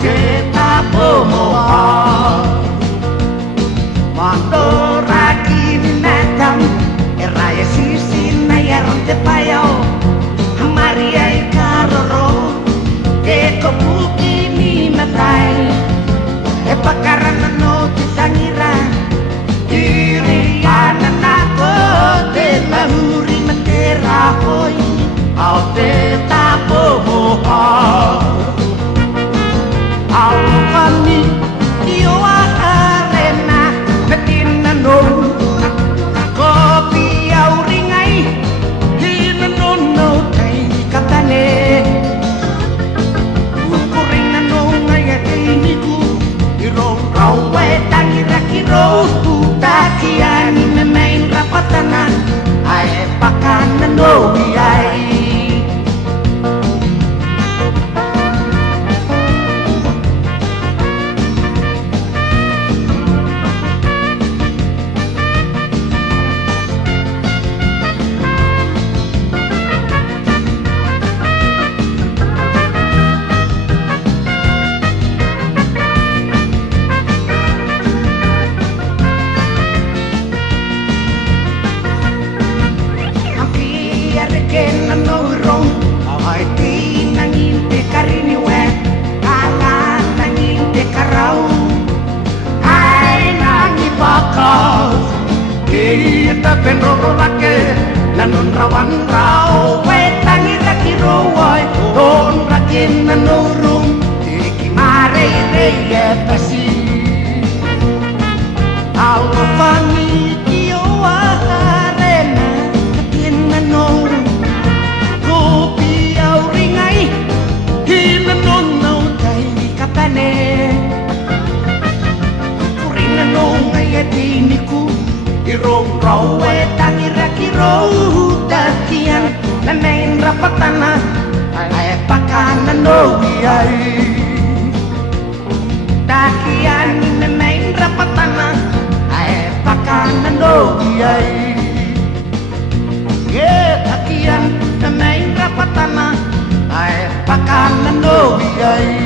te tapomoha Mandora kini natang Eraya sisi na yaron te payao Maria ikaroro Eko buki ni matai E pakaran no te tangira Diri ananako te mahuri matera hoi Au te tapomoha Au kami Io arena Betina no Kopi au ringai Hina no no Kai katane Ukurina no Ngai atiniku Irong rau we tangira kiro Takiani me main rapatana Ae pakana no biai Kena no rong Ai ti nangin te karini we Kala nangin te karau Ai nangi bakas Kita penroro lake Nanon rawan rau We tangi raki rowai Don rakin no rong Tiki mare rei e pasi Au fangi kio arena Katina no Kurina no ngai atiniku Irong rau e tangira kiro Dakian na main rapatana Ae pakana no iai Dakian na main rapatana Ae pakana no iai Dakian na main rapatana Ae pakana no iai